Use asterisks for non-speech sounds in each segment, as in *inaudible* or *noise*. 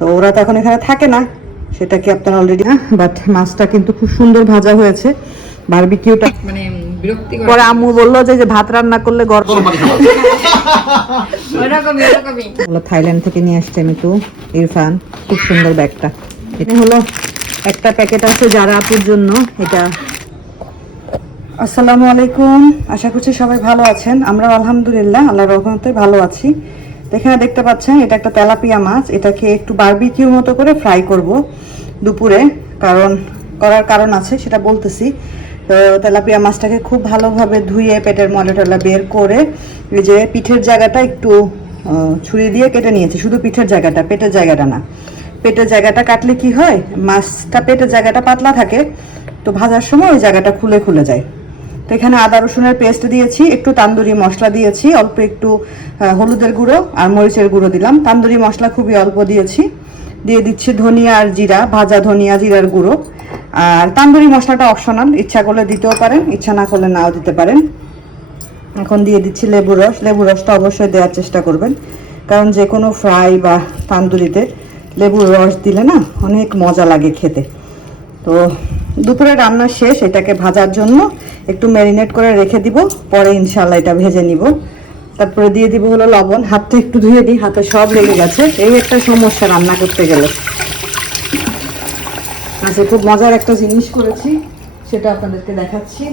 তো ওরা তো এখন এখানে থাকে না। সেটা কি আপনারা অলরেডি না বাট মাছটা কিন্তু খুব সুন্দর ভাজা হয়েছে। বারবিকিউটা মানে বিরক্তিকর। পরে আম্মু বলল যে যে ভাত রান্না করলে গরম ওরকমই ওরকমই হলো থাইল্যান্ড থেকে নিয়ে আসছে আমি তো ইরফান খুব সুন্দর ব্যাগটা। এটা হলো একটা প্যাকেট আছে যারা আপুর জন্য এটা আসসালামু আলাইকুম আশা করছি সবাই ভালো আছেন। আমরা আলহামদুলিল্লাহ আল্লাহর রহমতে ভালো আছি। এখানে দেখতে পাচ্ছেন, এটা একটা তেলাপিয়া মাছ। এটাকে একটু বারবিকিউ মতো করে ফ্রাই করব দুপুরে, কারণ করার কারণ আছে, সেটা বলতেছি। তো তেলাপিয়া মাছটাকে খুব ভালোভাবে ধুয়ে পেটের ময়লা বের করে, এই যে পিঠের জায়গাটা একটু ছুরি দিয়ে কেটে নিয়েছি। শুধু পিঠের জায়গাটা, পেটের জায়গাটা না। পেটের জায়গাটা কাটলে কি হয়? মাছটা পেটের জায়গাটা পাতলা থাকে, তো ভাজার সময় ওই জায়গাটা খুলে খুলে যায়। তো এখানে আদা, রসুনের পেস্ট দিয়েছি, একটু তান্দুরি মশলা দিয়েছি, অল্প একটু হলুদের গুঁড়ো আর মরিচের গুঁড়ো দিলাম। তান্দুরি মশলা খুবই অল্প দিয়েছি। দিয়ে দিচ্ছি ধনিয়া আর জিরা, ভাজা ধনিয়া, জিরার গুঁড়ো। আর তান্দুরি মশলাটা অপশনাল ইচ্ছা করলে দিতেও পারেন, ইচ্ছা না করলে নাও দিতে পারেন। এখন দিয়ে দিচ্ছি লেবু রস। লেবু রসটা অবশ্যই দেওয়ার চেষ্টা করবেন। কারণ যে কোনো ফ্রাই বা তান্দুরিতে লেবুর রস দিলে না অনেক মজা লাগে খেতে। তো দুপুরে রান্না শেষ, এটাকে ভাজার জন্য একটু ম্যারিনেট করে রেখে দিব, পরে ইনশাল্লাহ এটা ভেজে নিব। তারপরে দিয়ে দিব হলো লবণ, হাতটা একটু ধুয়ে দিই, হাতে সব লেগে গেছে। এই একটা সমস্যা রান্না করতে গেলে। আচ্ছা খুব মজার একটা জিনিস করেছি, সেটা আপনাদেরকে দেখাচ্ছি।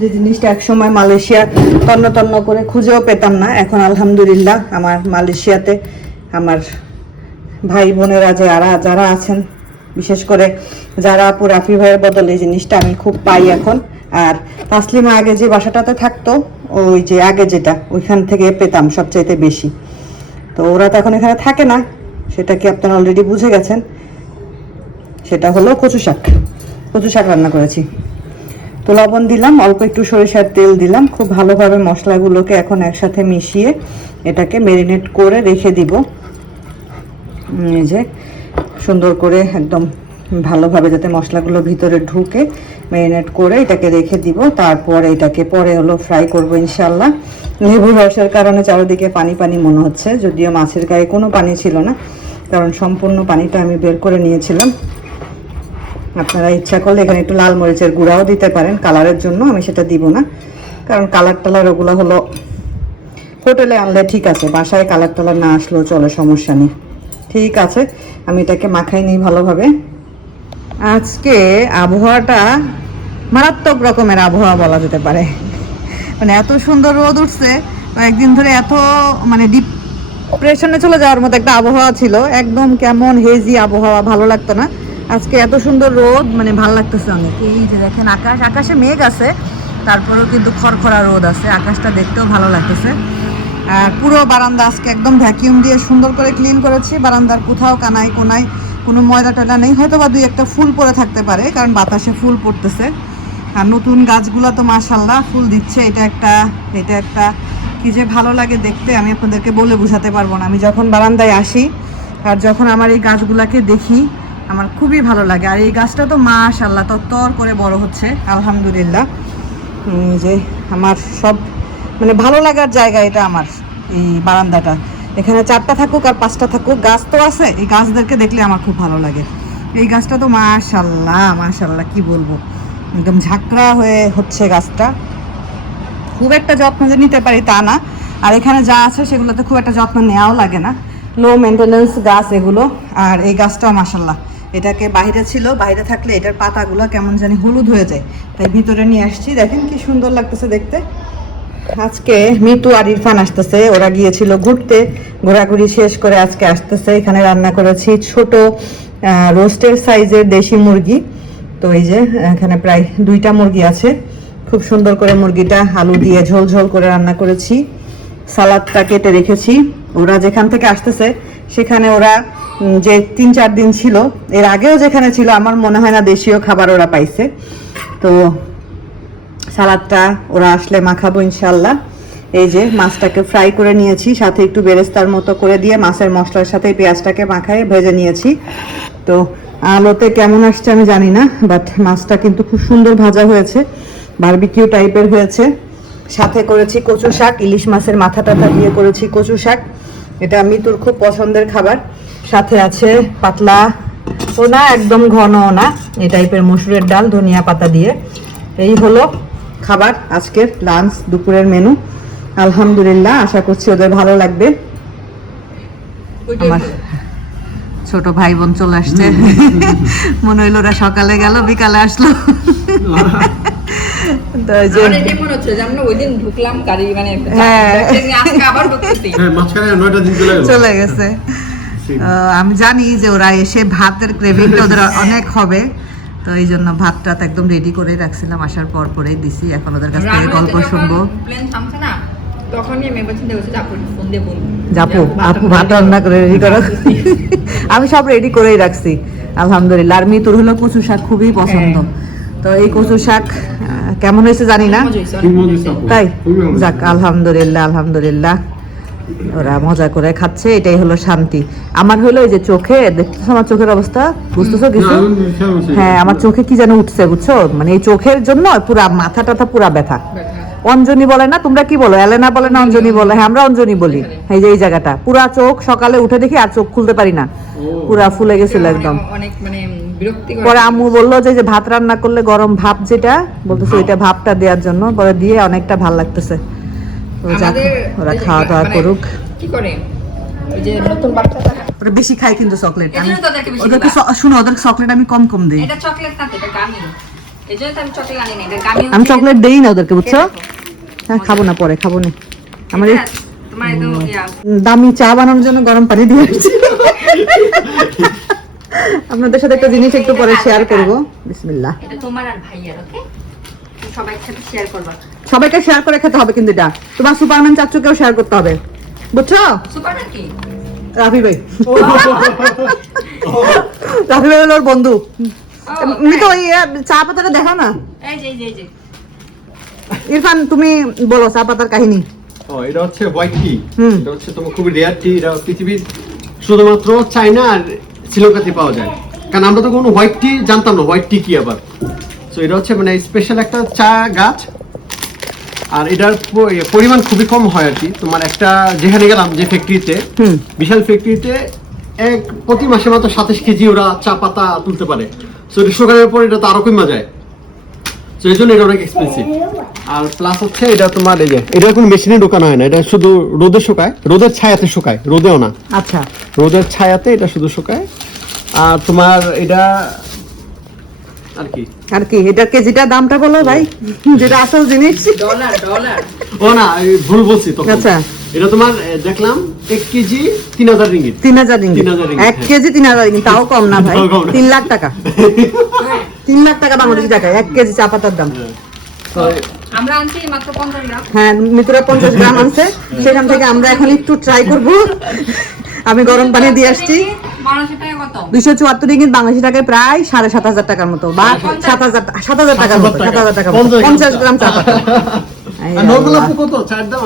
যে জিনিসটা একসময় মালয়েশিয়া তন্ন তন্ন করে খুঁজেও পেতাম না। এখন আলহামদুলিল্লাহ আমার মালয়েশিয়াতে আমার ভাই বোনেরা যারা যারা আছেন, বিশেষ করে যারা আপু রাফি ভাইয়ের বদলে জিনিসটা আমি খুব পাই এখন। আর তাসলিমা আগে যে বাসাটাতে থাকতো, ওই যে আগে যেটা, ওইখান থেকে পেতাম সবচাইতে বেশি। তো ওরা তো এখন এখানে থাকে না সেটা কি আপনারা অলরেডি বুঝে গেছেন। সেটা হলো কচু শাক। কচু শাক রান্না করেছি। তো লবণ দিলাম, অল্প একটু সরিষার তেল দিলাম। খুব ভালোভাবে মশলাগুলোকে এখন একসাথে মিশিয়ে এটাকে মেরিনেট করে রেখে দিব। এই যে সুন্দর করে একদম ভালোভাবে যাতে মশলাগুলো ভিতরে ঢুকে মেরিনেট করে এটাকে রেখে দিব। তারপর এটাকে পরে হলো ফ্রাই করব ইনশাল্লাহ লেবু রসের কারণে চারিদিকে পানি পানি মনে হচ্ছে, যদিও মাছের গায়ে কোনো পানি ছিল না, কারণ সম্পূর্ণ পানিটা আমি বের করে নিয়েছিলাম। আপনারা ইচ্ছা করলে এখানে একটু লাল মরিচের গুঁড়াও দিতে পারেন, কালারের জন্য আমি সেটা দিব না। কারণ কালার টালার ওগুলো হলো হোটেলে আনলে ঠিক আছে, বাসায় কালার টালার না আসলেও চলে, সমস্যা নেই। ঠিক আছে, আমি এটাকে মাখাই নিই ভালোভাবে। আজকে আবহাওয়াটা মারাত্মক রকমের আবহাওয়া বলা যেতে পারে। মানে এত সুন্দর রোদ উঠছে একদিন ধরে এত মানে ডিপ্রেশনে চলে যাওয়ার মতো একটা আবহাওয়া ছিল। একদম কেমন হেজি আবহাওয়া, ভালো লাগতো না। আজকে এত সুন্দর রোদ মানে ভালো লাগতেছে অনেক। এই যে দেখেন আকাশ, আকাশে মেঘ আছে, তারপরেও কিন্তু খড়খড়া রোদ আছে। আকাশটা দেখতেও ভালো লাগতেছে। আর পুরো বারান্দা আজকে একদম ভ্যাকিউম দিয়ে সুন্দর করে ক্লিন করেছি। বারান্দার কোথাও কানায় কোনায় কোনো ময়লা টয়লা নেই হয়তো বা দুই একটা ফুল পরে থাকতে পারে, কারণ বাতাসে ফুল পড়তেছে। আর নতুন গাছগুলো তো মাশাল্লাহ ফুল দিচ্ছে, এটা একটা এটা একটা কি যে ভালো লাগে দেখতে, আমি আপনাদেরকে বলে বোঝাতে পারব না। আমি যখন বারান্দায় আসি, আর যখন আমার এই গাছগুলাকে দেখি, আমার খুবই ভালো লাগে। আর এই গাছটা তো মাশাল্লাহ তত্তর করে বড় হচ্ছে, আলহামদুলিল্লাহ। যে আমার সব মানে ভালো লাগার জায়গা এটা আমার, এই বারান্দাটা। এখানে চারটা থাকুক আর পাঁচটা থাকুক, গাছ তো আছে। এই গাছদেরকে দেখলে আমার খুব ভালো লাগে। এই গাছটা তো মাশাল্লাহ মাশাল্লাহ, কি বলব? একদম ঝাঁকড়া হয়ে হচ্ছে গাছটা। খুব একটা যত্ন যে নিতে পারি তা না। আর এখানে যা আছে সেগুলোতে খুব একটা যত্ন নেওয়াও লাগে না। লো মেনটেনেন্স গাছ এগুলো। আর এই গাছটাও মাসাল্লাহ এটাকে বাইরে ছিল, বাইরে থাকলে এটার পাতাগুলো কেমন জানি হলুদ হয়ে যায়। তাই ভিতরে নিয়ে আসছি। দেখেন কি সুন্দর লাগতেছে দেখতে। আজকে মিতু আর ইরফান আসতেছে, ওরা গিয়েছিল ঘুরতে, ঘোরাঘুরি শেষ করে আজকে আসতেছে। এখানে রান্না করেছি ছোট রোস্টের সাইজের দেশি মুরগি। তো এই যে, এখানে প্রায় দুইটা মুরগি আছে। খুব সুন্দর করে মুরগিটা আলু দিয়ে ঝোল ঝোল করে রান্না করেছি। সালাদটা কেটে রেখেছি। ওরা যেখান থেকে আসতেছে, সেখানে ওরা যে তিন চার দিন ছিল, এর আগেও যেখানে ছিল, আমার মনে হয় না দেশীয় খাবার ওরা পাইছে। তো সালাদটা ওরা আসলে মাখাবো ইনশাল্লাহ এই যে মাছটাকে ফ্রাই করে নিয়েছি, সাথে একটু বেরেস্তার মতো করে দিয়ে মাছের মশলার সাথে পেঁয়াজটাকে মাখায় ভেজে নিয়েছি। তো আলোতে কেমন আসছে আমি জানি না বাট মাছটা কিন্তু খুব সুন্দর ভাজা হয়েছে বারবিকিউ টাইপের হয়েছে। সাথে করেছি কচু শাক, ইলিশ মাছের মাথা টাথা দিয়ে করেছি কচু শাক। এটা মিতুর খুব পছন্দের খাবার। সাথে আছে পাতলা ও না, একদম ঘন না, এই টাইপের মসুরের ডাল, ধনিয়া পাতা দিয়ে। এই হলো খাবার আজকের লাঞ্চ দুপুরের মেনু আলহামদুলিল্লাহ আশা করছি ওদের ভালো লাগবে। আমার ছোট ভাই বোন চলে আসছে। *laughs* মনে হইল ওরা সকালে গেল বিকালে আসলো। *laughs* মনে হচ্ছে যে আমরা ওই দিন ঢুকলাম গাড়ি মানে হ্যাঁ। আজকে আবার ঢুকতেছি। হ্যাঁ মাঝখানে নয়টা দিন চলে গেছে। আহ, আমি জানি যে ওরা এসে ভাতের ক্রেভিংটা ওদের অনেক হবে। তো এই জন্য ভাত টাত একদম রেডি করে রাখছিলাম আসার পর পরেই দিছি। এখন ওদের কাছ থেকে গল্প শুনব। আপু ভাত রান্না করে রেডি করো। *laughs* আমি সব রেডি করেই রাখছি আলহামদুলিল্লাহ। আর মিতুর হলো কচু শাক খুবই পছন্দ। তো এই কচু শাক কেমন হয়েছে জানি না। তাই? যাক আলহামদুলিল্লাহ আলহামদুলিল্লাহ। ওরা মজা করে খাচ্ছে এটাই হলো শান্তি। আমার হলো এই যে চোখে দেখতেছো আমার চোখের অবস্থা? বুঝতেছো কিছু। হ্যাঁ আমার চোখে কি যেন উঠছে বুঝছ? মানে এই চোখের জন্য পুরা মাথা টাথা পুরা ব্যথা। অঞ্জনি বলে না তোমরা কি বলো? এলেনা বলে না অঞ্জনি বলে? হ্যাঁ আমরা অঞ্জনি বলি। এই যে এই জায়গাটা। পুরা চোখ সকালে উঠে দেখি আর চোখ খুলতে পারি না। পুরা ফুলে গেছিল একদম। মানে বিরক্তিকর। পরে আম্মু বলল যে যে ভাত রান্না করলে গরম ভাপ যেটা বলতেছে ওইটা ভাপটা দেওয়ার জন্য। পরে দিয়ে অনেকটা ভালো লাগতেছে। তো যাক ওরা খাওয়া দাওয়া মানে করুক। কি করে? ওই যে নতুন বাচ্চাটা ওরা বেশি খায় কিন্তু চকলেট আমি ওদেরকে শুনো ওদের চকলেট আমি কম কম দিই। এটা চকলেট না এটা গামি। এই জন্য তো আমি চকলেট দেই না ওদেরকে বুঝছ? হ্যাঁ খাব না পরে খাব না। আমার দামি চা বানানোর জন্য গরম পানি দিয়ে আসছি আপনাদের সাথে একটা জিনিস একটু পরে শেয়ার করব। বিসমিল্লাহ। তোমার আর ভাইয়ার ওকে সবাই একসাথে শেয়ার করবা সবাইকে শেয়ার করে খেতে হবে কিন্তু এটা। তোমার সুপারম্যান চাচুকেও শেয়ার করতে হবে। বুঝছ? সুপার নাকি রাফি ভাই। *laughs* রাফি ভাই হলো ওর বন্ধু। তো ওই চা পাতাটা দেখাও না? এই যে এই যে এই যে। ইরফান তুমি বলো চা পাতার কাহিনী। ও, এটা হচ্ছে হোয়াইট টি এটা হচ্ছে তোমার খুবই রেয়ার টি এটা পৃথিবীর শুধুমাত্র চায়না আর শ্রীলঙ্কাতে পাওয়া যায়। কারণ আমরা তো কোনো হোয়াইট টি জানতাম না। হোয়াইট টি কি আবার? তো এটা হচ্ছে মানে স্পেশাল একটা চা গাছ। আর এটার পরিমাণ খুবই কম হয় আর কি। তোমার একটা যেখানে গেলাম যে ফ্যাক্টরিতে বিশাল ফ্যাক্টরিতে এক প্রতি মাসে মাত্র সাতাশ কেজি ওরা চা পাতা তুলতে পারে। সো এটা শুকানোর পর এটা তো আরও কমা যায়। তো এই জন্য এটা অনেক এক্সপেন্সিভ আর প্লাস হচ্ছে এটা তোমার এই যে এটা কোনো মেশিনে ঢোকানো হয় না। এটা শুধু রোদে শুকায়। রোদের ছায়াতে শুকায় রোদেও না। আচ্ছা। রোদের ছায়াতে এটা শুধু শুকায়। আর তোমার এটা আর কি? এটা কেজিটা দামটা বলো ভাই? যেটা আসল জিনিস। Dollar dollar. ও না ভুল বলছি তখন। আচ্ছা। এটা তোমার দেখলাম এক কেজি তিন হাজার রিঙ্গিত। তিন হাজার রিঙ্গিত। এক হ্যাঁ। কেজি তিন হাজার রিঙ্গিত তাও কম না ভাই। তিন লাখ টাকা। তিন লাখ টাকা বাংলাদেশি টাকা এক কেজি চা পাতার দাম। আমরা আনছি মাত্র পঞ্চাশ গ্রাম। হ্যাঁ মিত্রা পঞ্চাশ গ্রাম আছে সেখান থেকে আমরা এখন একটু ট্রাই করব। আমি গরম পানি দিয়ে আসছি। দুইশো চুয়াত্তর বাংলাদেশি টাকায় প্রায় সাড়ে সাত হাজার টাকার মতো বা সাত হাজার সাত হাজার টাকার মতো সাত হাজার টাকার মতো। পঞ্চাশ গ্রাম চা পাতা এই আর নর্মাল আল্লাহ। আপু কত?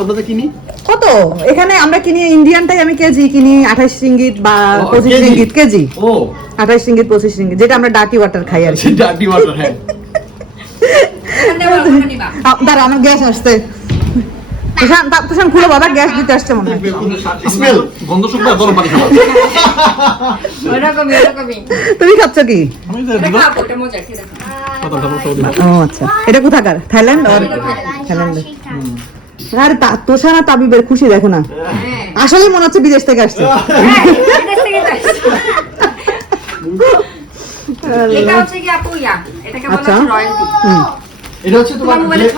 আমরা কিনি? কত? এখানে আমরা কিনি ইন্ডিয়ানটাই আমি কেজি কিনি আঠাশ রিঙ্গিত বা পঁচিশ কেজি? Ringgit KG. ও। আঠাশ রিঙ্গিত পঁচিশ রিঙ্গিত যেটা আমরা ডাটি ওয়াটার খাই আর কি। *laughs* ওয়াটার হ্যাঁ। দাঁড়া আমার গ্যাস আসছে। তুষান তা- তুষান খুলো বাবা গ্যাস দিতে আসছে মনে হয়। স্মেল। গন্ধ শুকনো গরম পানি খাওয়া। তুমি খাচ্ছ কি? ও আচ্ছা। এটা কোথাকার? থাইল্যান্ড আর থাইল্যান্ডে। আরে তা তোষান আর তাবিবের খুশি দেখো না। হ্যাঁ। আসলে মনে হচ্ছে বিদেশ থেকে আসছে। হ্যাঁ, বিদেশ থেকে যাচ্ছে। এটা হচ্ছে কি আপু ইয়া, এটাকে বলা আচ্ছা। এটা হচ্ছে তোমার মধ্যে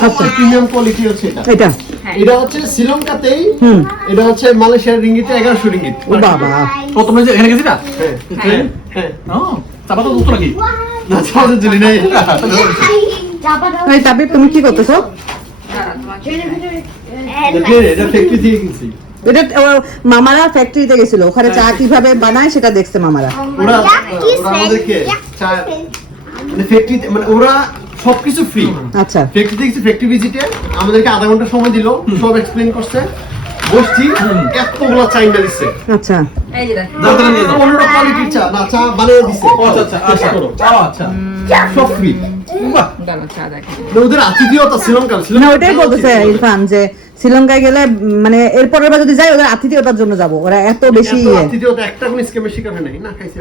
সবচেয়ে প্রিমিয়াম কোয়ালিটি হচ্ছে এটা। এটা। এটা হচ্ছে শ্রীলঙ্কাতেই এটা হচ্ছে মালয়েশিয়ার রিঙ্গিতে এগারোশো রিঙ্গিত। ও বাবা। তোমরা যে এখানে গেছিলা? হ্যাঁ। হ্যাঁ। হ্যাঁ। ও চাপা তো দুটো নাকি? না চাওয়া চলি নাই। এই তাবিব তুমি কি করতেছো? এটা মামারা ফ্যাক্টরিতে গেছিল। ওখানে চা কীভাবে বানায় সেটা দেখছে মামারা। ওরা ওরা আমাদেরকে চা- মানে ফ্যাক্টরিতে মানে ওরা সবকিছু ফ্রি আচ্ছা। ফ্যাক্টরি ভিজিটে আমাদেরকে আধা ঘণ্টা সময় দিল সব এক্সপ্লেন করছে। বসছি এতগুলো চাইনা দিচ্ছে আচ্ছা। এই যে দেখো। নিয়ে যাও পনেরো কোয়ালিটির চা না চা বানিয়ে দিচ্ছে আচ্ছা আচ্ছা আচ্ছা। আচ্ছা। সব ফ্রি বাহ। দাঁড়াও চা দেখা না, ওদের আতিথেয়তা শ্রীলঙ্কার। না ওটাই বলতেছে ইরফান যে শ্রীলঙ্কায় গেলে মানে এরপরের বার যদি যাই ওদের আতিথেয়তার জন্য যাব। ওরা এত বেশি ইয়ে। একটা কোনো স্কেমের শিকার হয় নাই। না খাইছে।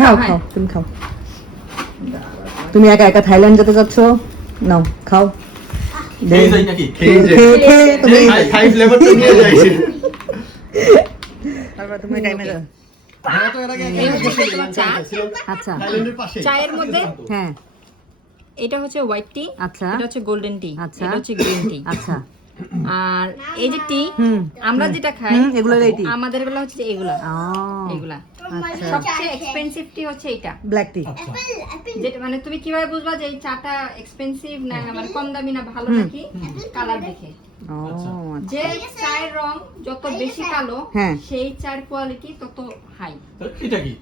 খাও খাও তুমি খাও। তুমি একা একা থাইল্যান্ড যেতে যাচ্ছ? নাও খাও। চায়ের মধ্যে? হ্যাঁ। এটা হচ্ছে হোয়াইট টি আচ্ছা। এটা হচ্ছে গোল্ডেন টি আচ্ছা। এটা হচ্ছে গ্রিন টি আচ্ছা। আর এই যে টি আমরা যেটা খাই এই আমাদের বেলা হচ্ছে এগুলা। এগুলা। সবচেয়ে এক্সপেন্সিভ টি হচ্ছে এটা ব্ল্যাক টি যেটা মানে তুমি কীভাবে বুঝবা যে এই চাটা এক্সপেন্সিভ না মানে কম দামি না ভালো নাকি? কালার দেখে। আচ্ছা। যে চায়ের রং যত বেশি কালো হ্যাঁ। সেই চায়ের কোয়ালিটি তত হাই এটা কি?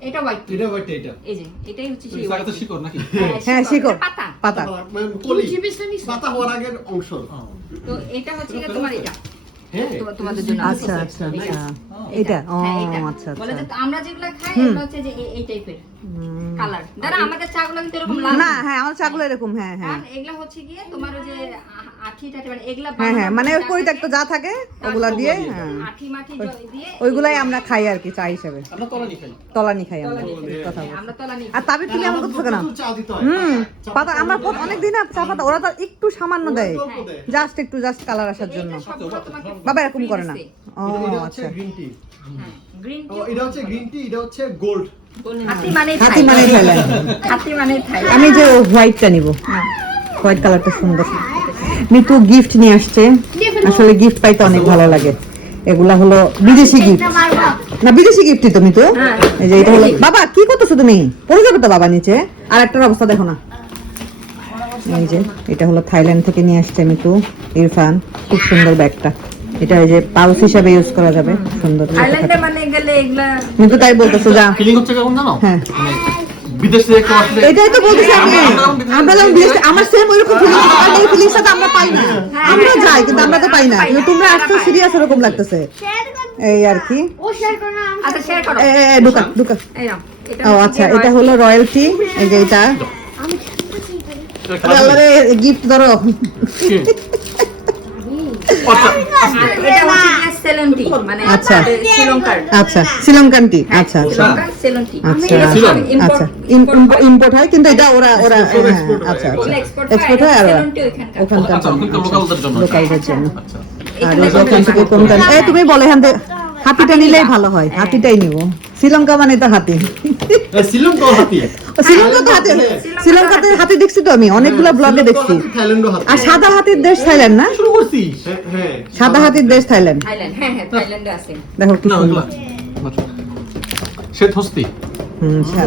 এটা হোয়াইট এটা ওইটা এটা। এই যে এটাই হচ্ছে সেই সাগাতে শিকড় নাকি? হ্যাঁ শিকড়। পাতা। পাতা। মানে কলি পাতা হওয়ার আগের অংশ। তো এটা হচ্ছে তোমার এটা। হ্যাঁ। তোমাদের জন্য আচ্ছা আচ্ছা আচ্ছা। এটা? ও আচ্ছা আচ্ছা। বলে যে আমরা যেগুলো খাই এগুলো হচ্ছে যে এই টাইপের কালার দাঁড়া আমাদের চাগুলো কিন্তু এরকম লাল না হ্যাঁ আমার চাগুলো এরকম হ্যাঁ হ্যাঁ। এগুলা হচ্ছে গিয়ে তোমার ওই যে আঠি টাঠি মানে এগুলা হ্যাঁ হ্যাঁ মানে পরিত্যক্ত থাকে, যা থাকে ওগুলা দিয়ে হ্যাঁ। আঠি মাঠি দিয়ে ওইগুলাই আমরা খাই আর কি চা হিসেবে। আমরা তলানি খাই। তলানি খাই আমরা কথা আমরা আর তাবির তুমি প্রচুর চা দিতে হয়। হুম পাতা আমরা অনেক দিন চা পাতা ওরা তো একটু সামান্য দেয়। জাস্ট একটু জাস্ট কালার আসার জন্য। বাবা এরকম করে না। ও আচ্ছা। গ্রিন টি গ্রিন ও এটা হচ্ছে গ্রিন টি এটা হচ্ছে গোল্ড হাতি মানে হাতি মানে হাতি মানে আমি যে হোয়াইটটা নিব। হোয়াইট কালারটা সুন্দর। মিতু গিফট নিয়ে আসছে। আসলে গিফট পাইতে অনেক ভালো লাগে। এগুলা হলো বিদেশি গিফট না বিদেশি গিফটই তুমি তো হ্যাঁ। এই যে এটা হলো বাবা কি করতেছো তুমি? পড়ে যাবে তো বাবা নিচে। আর একটার অবস্থা দেখো না। এই যে এটা হলো থাইল্যান্ড থেকে নিয়ে আসছে মিতু। ইরফান খুব সুন্দর ব্যাগটা। এটা এই যে পাউস হিসাবে ইউজ করা যাবে সুন্দর থাইল্যান্ডে মানে গেলে এগুলা মিতু তাই বলতেছো যা। ফিলিং হচ্ছে কেমন জানো? হ্যাঁ। বিদেশ কেউ আসলে এটাই তো বলতেছি আমি। আমরা যখন বিদেশে আমার সেম ওইরকম ফিলিংস কারণ এই ফিলিংসটা তো আমরা পাই না। আমরা যাই কিন্তু আমরা তো পাই না। কিন্তু তোমরা আসতে সিরিয়াস এরকম লাগতেছে। এই আর কি। আচ্ছা শেয়ার করো। এ, এ, এ, ঢুকা ঢুকা। এই নাও এটা ও আচ্ছা এটা হলো রয়্যালটি এই যে এটা। আমি গিফট ধরো। আচ্ছা মানে আচ্ছা। আচ্ছা শ্রীলঙ্কান টি আচ্ছা আচ্ছা। শ্রীলঙ্কার আচ্ছা। আচ্ছা। ইম্পোর্ট হয়। কিন্তু এটা ওরা ওরা হ্যাঁ আচ্ছা আচ্ছা। এক্সপোর্ট হয় আর ওখানকার আচ্ছা লোকালদের জন্য। আচ্ছা। আর ওখান থেকে কোনটা এই তুমি বলে এখান থেকে হাতিটা নিলেই ভালো হয় হাতিটাই নিব। শ্রীলঙ্কা মানে তো হাতি। শ্রীলঙ্কা হাতি? শ্রীলঙ্কা তো হাতি শ্রীলঙ্কাতে হাতি দেখছি তো আমি অনেকগুলো ব্লগে দেখছি। আর সাদা হাতির দেশ থাইল্যান্ড না? শুরু করছি। হ্যাঁ, হ্যাঁ। সাদা হাতির দেশ থাইল্যান্ড। থাইল্যান্ড হ্যাঁ হ্যাঁ থাইল্যান্ডে আছে। দেখো কি না সুন্দর। শ্বেত হস্তি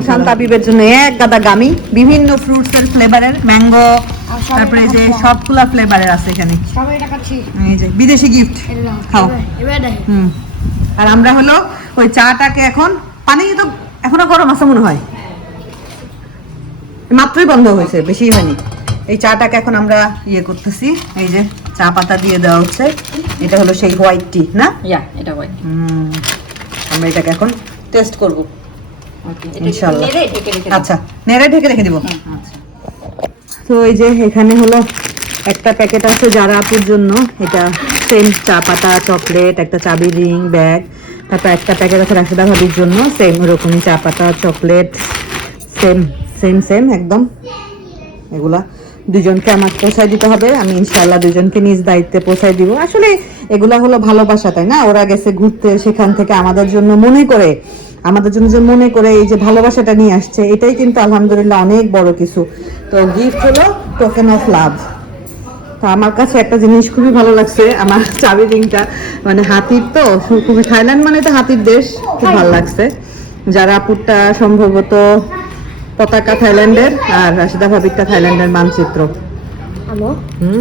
শান্তা। বিবের জন্য এক গাদা গামি। বিভিন্ন ফ্রুটস এর ফ্লেভারের ম্যাঙ্গো তারপরে যে সবগুলা ফ্লেভারের আছে এখানে। এই যে বিদেশি গিফট খাও। আর আমরা হলো ওই চাটাকে এখন পানি তো এখনও গরম আছে মনে হয়। মাত্রই বন্ধ হয়েছে বেশি হয়নি। এই চাটাকে এখন আমরা ইয়ে করতেছি এই যে চা পাতা দিয়ে দেওয়া হচ্ছে। এটা হলো সেই হোয়াইট টি না? ইয়া এটা হোয়াইট হুম, আমরা এটাকে এখন টেস্ট করব। ওকে ইনশাআল্লাহ। নেড়ে ঢেকে রেখে দাও। আচ্ছা নেড়ে ঢেকে রেখে দিব। আচ্ছা। তো এই যে এখানে হলো একটা প্যাকেট আছে যারা আপুর জন্য। এটা সেম চা পাতা চকলেট একটা চাবি রিং ব্যাগ তারপর একটা প্যাকেট আছে রাশিদা ভাবির জন্য সেম ওরকমই চা পাতা চকলেট সেম সেম সেম একদম। এগুলা দুজনকে আমার পোষায় দিতে হবে। আমি ইনশাল্লাহ দুজনকে নিজ দায়িত্বে পোষায় দিব। আসলে এগুলা হলো ভালোবাসা তাই না? ওরা গেছে ঘুরতে সেখান থেকে আমাদের জন্য মনে করে আমাদের জন্য যে মনে করে এই যে ভালোবাসাটা নিয়ে আসছে এটাই কিন্তু আলহামদুলিল্লাহ অনেক বড় কিছু। তো গিফট হলো টোকেন অফ লাভ তো আমার কাছে একটা জিনিস খুবই ভালো লাগছে আমার চাবি রিংটা। মানে হাতির তো খুবই থাইল্যান্ড মানে তো হাতির দেশ খুব ভালো লাগছে। যারা আপুরটা সম্ভবত পতাকা থাইল্যান্ডের আর রাশিদা ভাবিকটা থাইল্যান্ডের মানচিত্র। হুম?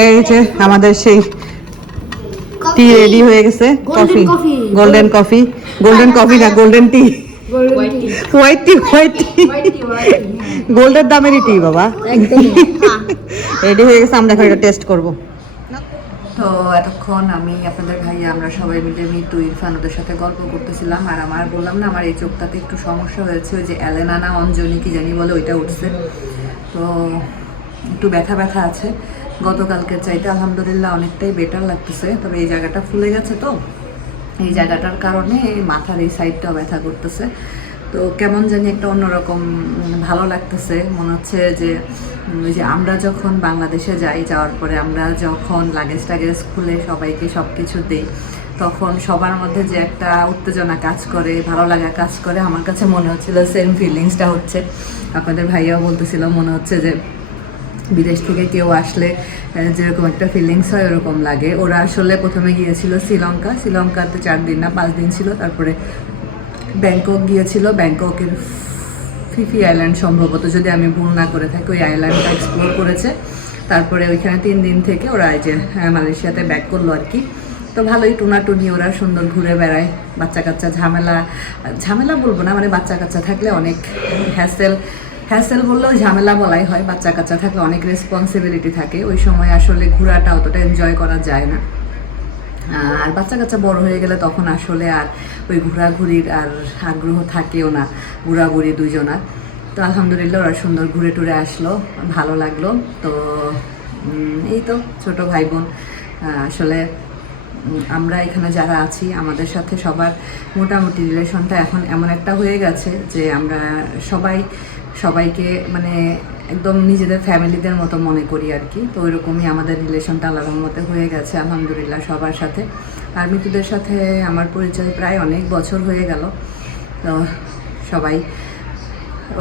এই যে আমাদের সেই টি রেডি হয়ে গেছে coffee. Golden coffee. Golden coffee না golden tea white tea white tea white tea white tea white tea গোল্ডের দামেরই টি বাবা। রেডি *laughs* হয়ে গেছে আমরা এখন এটা টেস্ট করব। তো এতক্ষণ আমি আপনাদের ভাইয়া, আমরা সবাই মিলে মিতু, ইরফান ওদের সাথে গল্প করতেছিলাম, আর আমার বললাম না, আমার এই চোখটাতে একটু সমস্যা হয়েছে, ওই যে অ্যালেনা না অঞ্জলি কি জানি বলে ওইটা উঠছে। তো একটু ব্যথা ব্যথা আছে। গতকালকের চাইতে আলহামদুলিল্লাহ অনেকটাই বেটার লাগতেছে, তবে এই জায়গাটা ফুলে গেছে তো। এই জায়গাটার কারণে মাথার এই সাইডটাও ব্যথা করতেছে। তো কেমন জানি একটা অন্যরকম ভালো লাগতেছে। মনে হচ্ছে যে ওই যে আমরা যখন বাংলাদেশে যাই, যাওয়ার পরে আমরা যখন লাগেজ টাগেজ খুলে সবাইকে সব কিছু দিই, তখন সবার মধ্যে যে একটা উত্তেজনা কাজ করে, ভালো লাগা কাজ করে, আমার কাছে মনে হচ্ছিল সেম ফিলিংসটা হচ্ছে। আপনাদের ভাইয়াও বলতেছিল, মনে হচ্ছে যে বিদেশ থেকে কেউ আসলে যেরকম একটা ফিলিংস হয়, ওরকম লাগে। ওরা আসলে প্রথমে গিয়েছিল শ্রীলঙ্কা। শ্রীলঙ্কাতে চার দিন না, পাঁচ দিন ছিল। তারপরে ব্যাংকক গিয়েছিল, ব্যাংককের ফিফি আইল্যান্ড সম্ভবত, যদি আমি ভুল না করে থাকি, ওই আইল্যান্ডটা এক্সপ্লোর করেছে। তারপরে ওইখানে তিন দিন থেকে ওরা যে মালয়েশিয়াতে ব্যাক করল আর কি। তো ভালোই টুনাটুনি, ওরা সুন্দর ঘুরে বেড়ায় বাচ্চা কাচ্চা ঝামেলা ঝামেলা বলব না মানে বাচ্চা কাচ্চা থাকলে অনেক হ্যাসেল হ্যাসেল বললেও ঝামেলা বলাই হয় বাচ্চা কাচ্চা থাকলে অনেক রেসপন্সিবিলিটি থাকে। ওই সময় আসলে ঘোরাটা অতটা এনজয় করা যায় না। আর বাচ্চা কাচ্চা বড় হয়ে গেলে তখন আসলে আর ওই ঘোরাঘুরির আর আগ্রহ থাকেও না ঘোরাঘুরি দুজনার। তো আলহামদুলিল্লাহ ওরা সুন্দর ঘুরে টুরে আসলো, ভালো লাগল। তো এই তো ছোট ভাই বোন আসলে আমরা এখানে যারা আছি, আমাদের সাথে সবার মোটামুটি রিলেশনটা এখন এমন একটা হয়ে গেছে যে আমরা সবাই, সবাইকে মানে একদম নিজেদের ফ্যামিলিদের মতো মনে করি আর কি। তো ওইরকমই আমাদের রিলেশনটা আলাদা মতো হয়ে গেছে, আলহামদুলিল্লাহ সবার সাথে। আর মৃত্যুদের সাথে আমার পরিচয় প্রায় অনেক বছর হয়ে গেল। তো সবাই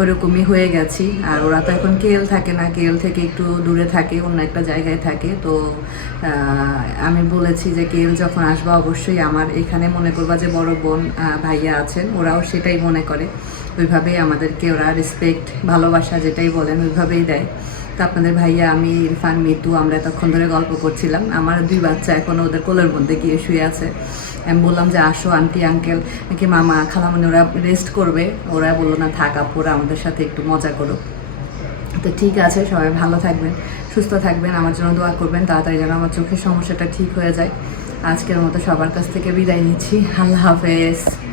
ওরকমই হয়ে গেছি। আর ওরা তো এখন কেএল থাকে না, কেএল থেকে একটু দূরে থাকে, অন্য একটা জায়গায় থাকে। তো আমি বলেছি যে কেএল যখন আসবা অবশ্যই আমার এখানে মনে করবা যে বড় বোন ভাইয়া আছেন, ওরাও সেটাই মনে করে। ওইভাবেই আমাদেরকে ওরা রেসপেক্ট ভালোবাসা যেটাই বলেন, ওইভাবেই দেয়। তো আপনাদের ভাইয়া, আমি, ইরফান, মিতু, আমরা এতক্ষণ ধরে গল্প করছিলাম। আমার দুই বাচ্চা এখনও ওদের কোলের মধ্যে গিয়ে শুয়ে আছে। আমি বললাম যে আসো আন্টি আঙ্কেল নাকি মামা খালামনি ওরা রেস্ট করবে। ওরা বলল, না, থাক আপু আমাদের সাথে একটু মজা করো তো ঠিক আছে, সবাই ভালো থাকবেন, সুস্থ থাকবেন, আমার জন্য দোয়া করবেন, তাড়াতাড়ি যেন আমার চোখের সমস্যাটা ঠিক হয়ে যায়। আজকের মতো সবার কাছ থেকে বিদায় নিচ্ছি। আল্লাহ হাফেজ।